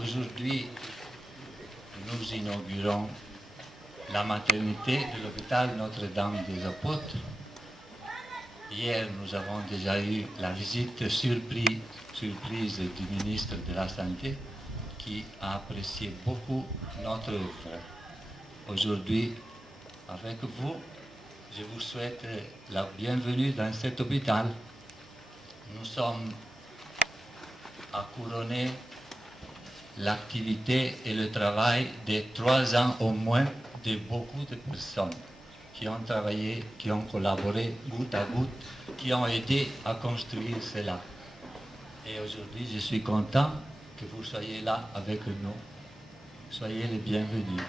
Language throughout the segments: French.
Aujourd'hui, nous inaugurons la maternité de l'hôpital Notre-Dame des Apôtres. Hier, nous avons déjà eu la visite surprise du ministre de la Santé qui a apprécié beaucoup notre œuvre. Aujourd'hui, avec vous, je vous souhaite la bienvenue dans cet hôpital. Nous sommes à couronner l'activité et le travail de 3 ans au moins de beaucoup de personnes qui ont travaillé, qui ont collaboré goutte à goutte, qui ont aidé à construire cela. Et aujourd'hui, je suis content que vous soyez là avec nous. Soyez les bienvenus.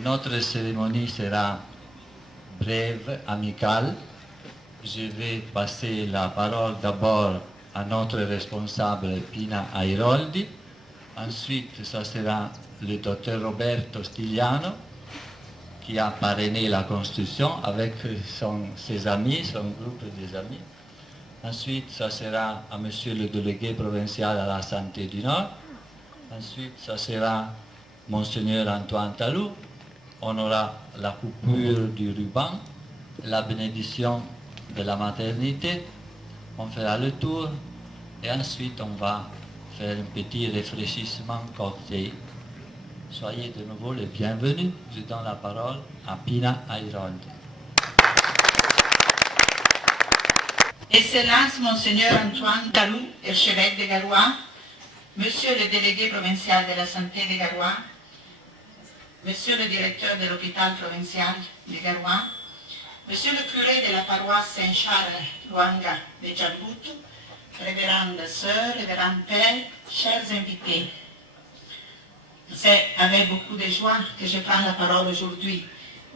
Notre cérémonie sera brève, amicale. Je vais passer la parole d'abord à notre responsable Pina Airoldi. Ensuite, ça sera le docteur Roberto Stigliano qui a parrainé la construction avec ses amis, son groupe des amis. Ensuite, ça sera à monsieur le délégué provincial à la santé du Nord. Ensuite, ça sera monseigneur Antoine Talou. On aura la coupure du ruban, la bénédiction de la maternité, on fera le tour et ensuite on va faire un petit réfléchissement cocktail. Soyez de nouveau les bienvenus. Je donne la parole à Pina Airoldi. Excellence Monseigneur Antoine Talou, archevêque de Garoua, Monsieur le délégué provincial de la santé de Garoua, Monsieur le directeur de l'hôpital provincial de Garoua, Monsieur le curé de la paroisse Saint-Charles Luanga de Djamboutou, révérendes sœurs, révérends pères, chers invités, c'est avec beaucoup de joie que je prends la parole aujourd'hui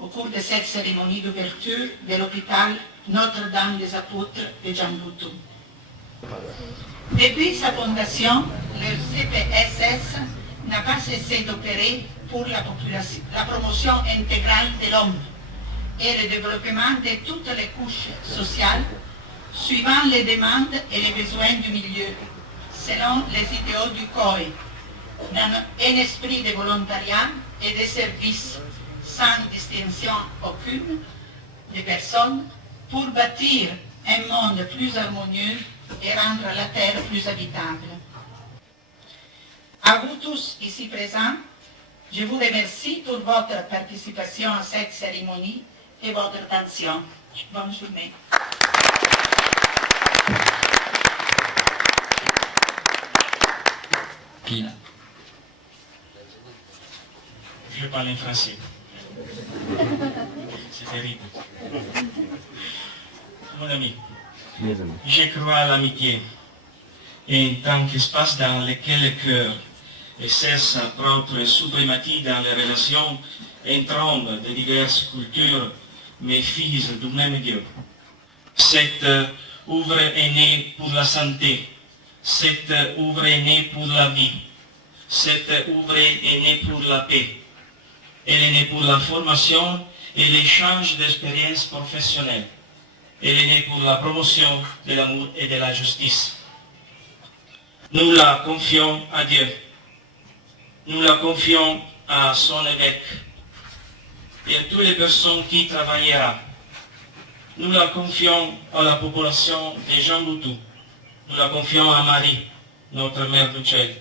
au cours de cette cérémonie d'ouverture de l'hôpital Notre-Dame des Apôtres de Djamboutou. Depuis sa fondation, le CPSS n'a pas cessé d'opérer pour la promotion intégrale de l'homme et le développement de toutes les couches sociales, suivant les demandes et les besoins du milieu, selon les idéaux du COE, dans un esprit de volontariat et de service, sans distinction aucune des personnes, pour bâtir un monde plus harmonieux et rendre la terre plus habitable. À vous tous ici présents, je vous remercie pour votre participation à cette cérémonie et votre attention. Bonne journée. Pina. Je parle en français. C'est terrible. Mon ami, je crois à l'amitié. Et en tant qu'espace dans lequel le cœur exerce sa propre suprématie dans les relations entre hommes de diverses cultures, mais fils du même Dieu. Cette œuvre est née pour la santé. Cette œuvre est née pour la vie. Cette œuvre est née pour la paix. Elle est née pour la formation et l'échange d'expériences professionnelles. Elle est née pour la promotion de l'amour et de la justice. Nous la confions à Dieu. Nous la confions à son évêque et à toutes les personnes qui travailleront. Nous la confions à la population de Djamboutou. Nous la confions à Marie, notre mère du ciel,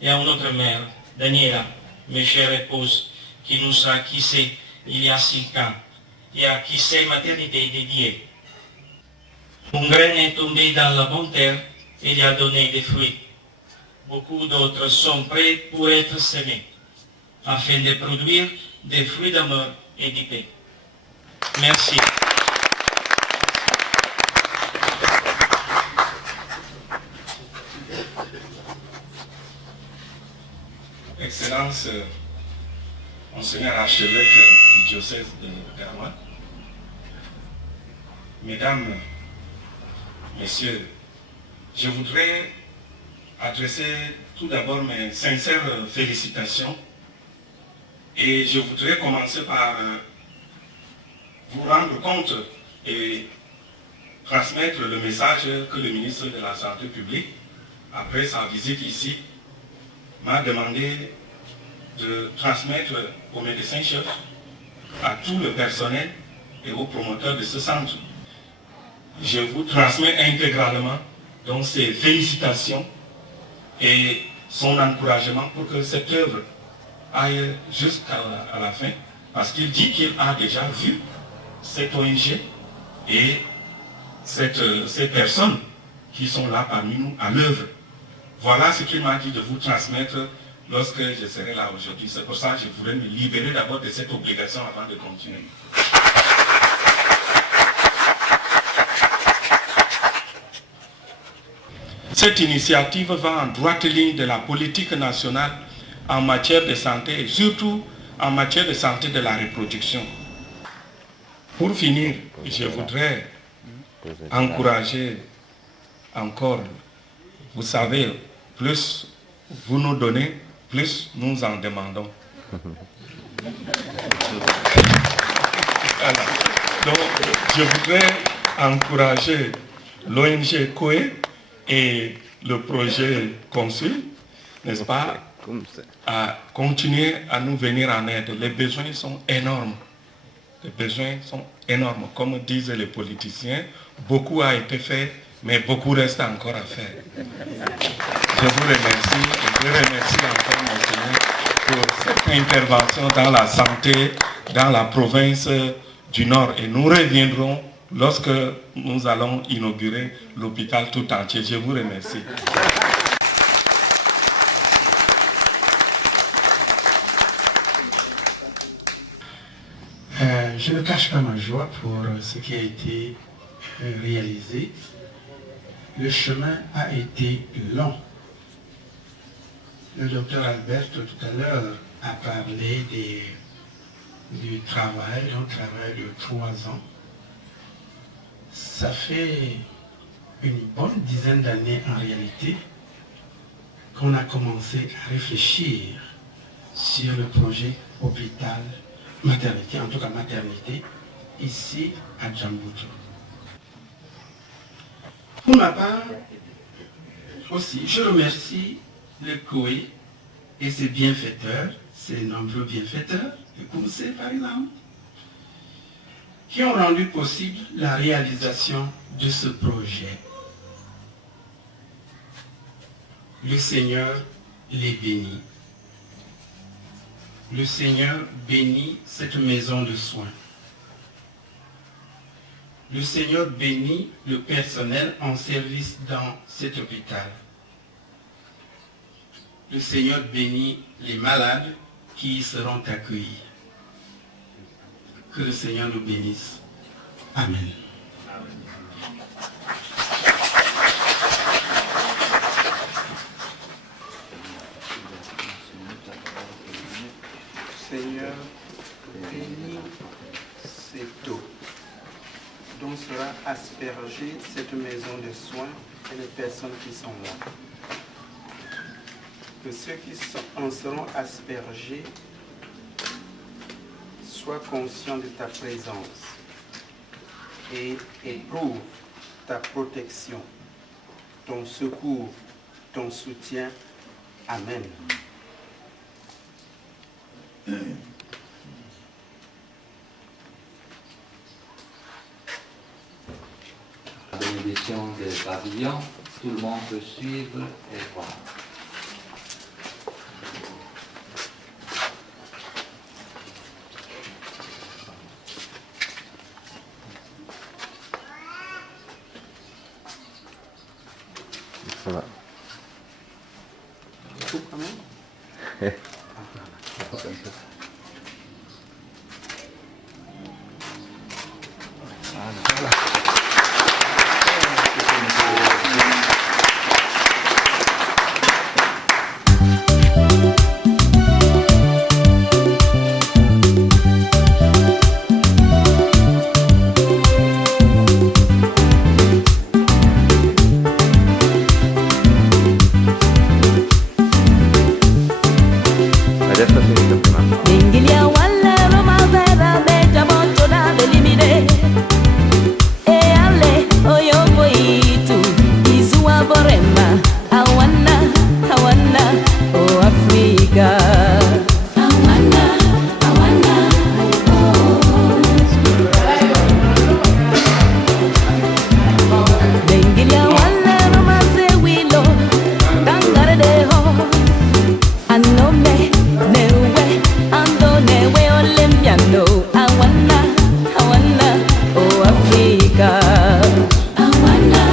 et à notre mère, Daniela, mes chères épouses, qui nous a quittés il y a 5 ans et à qui cette maternité est dédiée. Une graine est tombée dans la bonne terre et il a donné des fruits. Beaucoup d'autres sont prêts pour être semés, afin de produire des fruits d'amour et de paix. Merci. Excellence, enseignant archevêque du diocèse de Garoua, Mesdames, Messieurs, je voudrais adresser tout d'abord mes sincères félicitations et je voudrais commencer par vous rendre compte et transmettre le message que le ministre de la Santé publique, après sa visite ici, m'a demandé de transmettre aux médecins-chefs, à tout le personnel et aux promoteurs de ce centre. Je vous transmets intégralement donc ses félicitations et son encouragement pour que cette œuvre aille jusqu'à la fin, parce qu'il dit qu'il a déjà vu cette ONG et ces personnes qui sont là parmi nous à l'œuvre. Voilà ce qu'il m'a dit de vous transmettre lorsque je serai là aujourd'hui. C'est pour ça que je voudrais me libérer d'abord de cette obligation avant de continuer. Cette initiative va en droite ligne de la politique nationale en matière de santé et surtout en matière de santé de la reproduction. Pour finir, je voudrais encourager encore, vous savez, plus vous nous donnez, plus nous en demandons. Voilà. Donc, je voudrais encourager l'ONG COE et le projet Consul, n'est-ce pas, à continuer à nous venir en aide. Les besoins sont énormes. Les besoins sont énormes. Comme disent les politiciens, beaucoup a été fait, mais beaucoup reste encore à faire. Je vous remercie et je remercie encore Monseigneur pour cette intervention dans la santé dans la province du Nord. Et nous reviendrons lorsque nous allons inaugurer l'hôpital tout entier. Je vous remercie. Je ne cache pas ma joie pour ce qui a été réalisé. Le chemin a été long. Le docteur Albert tout à l'heure a parlé du travail, d'un travail de 3 ans. Ça fait une bonne dizaine d'années en réalité qu'on a commencé à réfléchir sur le projet hôpital maternité, en tout cas maternité, ici à Djambouto. Pour ma part, aussi, je remercie le COE et ses bienfaiteurs, ses nombreux bienfaiteurs, le conseil par exemple, qui ont rendu possible la réalisation de ce projet. Le Seigneur les bénit. Le Seigneur bénit cette maison de soins. Le Seigneur bénit le personnel en service dans cet hôpital. Le Seigneur bénit les malades qui y seront accueillis. Que le Seigneur nous bénisse. Amen. Seigneur, bénis cette eau dont sera aspergée cette maison de soins et les personnes qui sont là. Que ceux qui en seront aspergés soient conscients de ta présence et éprouvent ta protection, ton secours, ton soutien. Amen. La bénédiction des pavillons, tout le monde peut suivre et voir. Voilà. Tout quand même. Adesso finito prima. Ingilia wala roma vera beja mocho da belimide. E ale oyo boitu izuwa borema. Awana o Africa. Awana oh. Ingilia wala roma se wilo kangare de ho. Anome newe ando newe olempiano. Awana oh Africa. Awana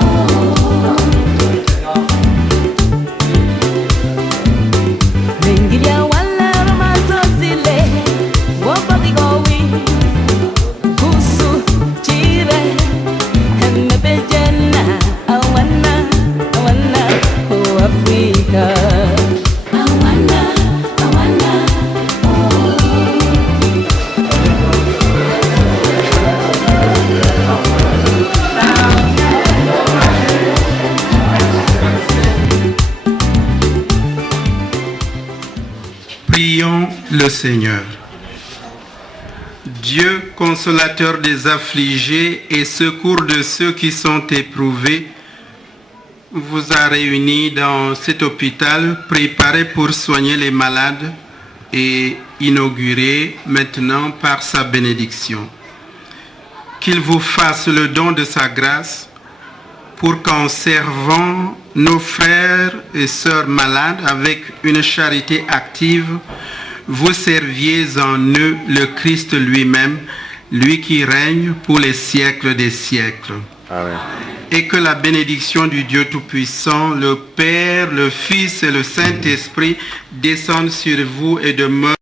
oh. Ringilia wala roma sosile wopadigowi kusu chire hemebejena. Awana oh Africa. Prions le Seigneur. Dieu, consolateur des affligés et secours de ceux qui sont éprouvés, vous a réunis dans cet hôpital préparé pour soigner les malades et inauguré maintenant par sa bénédiction. Qu'il vous fasse le don de sa grâce pour qu'en servant nos frères et sœurs malades avec une charité active, vous serviez en eux le Christ lui-même, lui qui règne pour les siècles des siècles. Amen. Et que la bénédiction du Dieu Tout-Puissant, le Père, le Fils et le Saint-Esprit descendent sur vous et demeurent